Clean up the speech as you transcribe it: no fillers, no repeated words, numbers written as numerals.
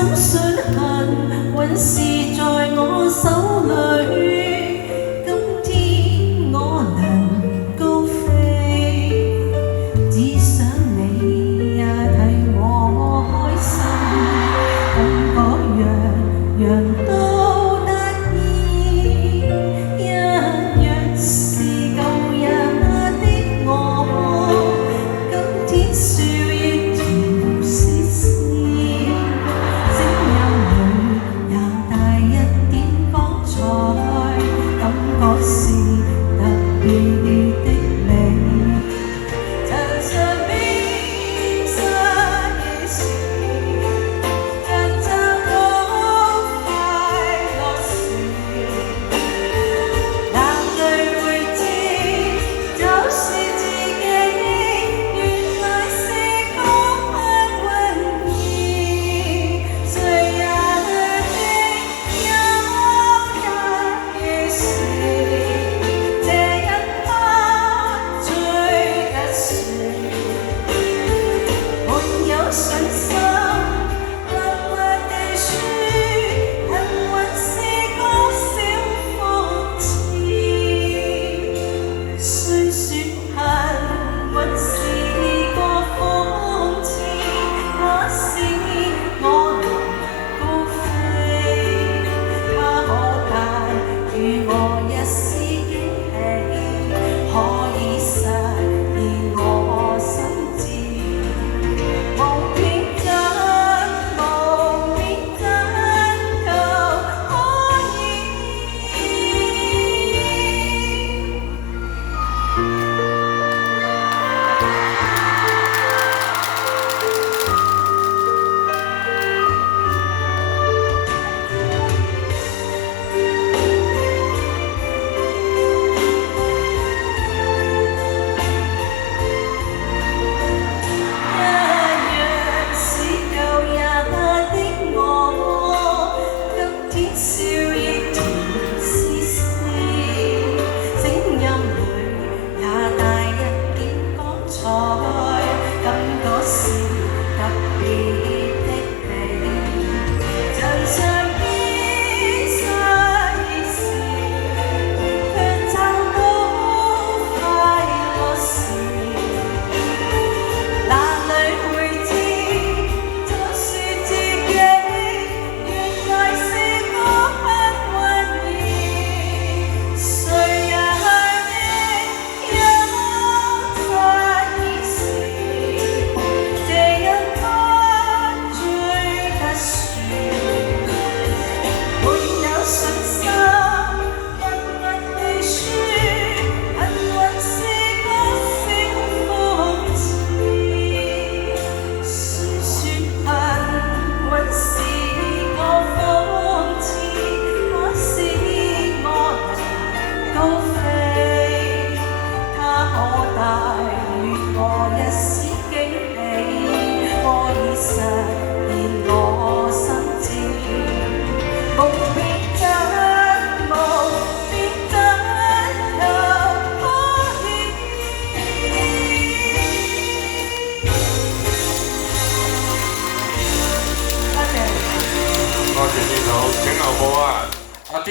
怎信幸運是在我手裏？今天我能高飛，只想你也替我開心，感覺樣樣都得意，一樣是舊日的我，今天笑意甜絲絲，聲音裏也帶一點光彩，感覺是特別的美。牆上邊失意時，像奏到快樂時，眼淚會知就是自己，原來是個不容易。誰也的有一時，這一刻最特殊，沒有信心，默默地說，幸運是個小諷刺。雖說幸運是個諷刺，可是我能高飛，它可帶予我一絲驚喜，可以實現我心志。無偏真，無偏真，就可以。一樣是舊日的我，今天笑意甜絲絲，聲音裏也帶一點光彩，感覺是特別的美。牆上邊失意時，卻找到快樂時，哪裏會知就是自己，原來是個幸運兒。誰也的有發現時，這一刻最特殊，沒有信心，默默地說，幸運是個小諷刺。雖說幸運是個諷刺，可是我能高飛，它可帶予我一絲驚喜，可以實現我心志。無偏真，無偏真，就可以。多謝。多謝呢首《請留步》啊！阿 D。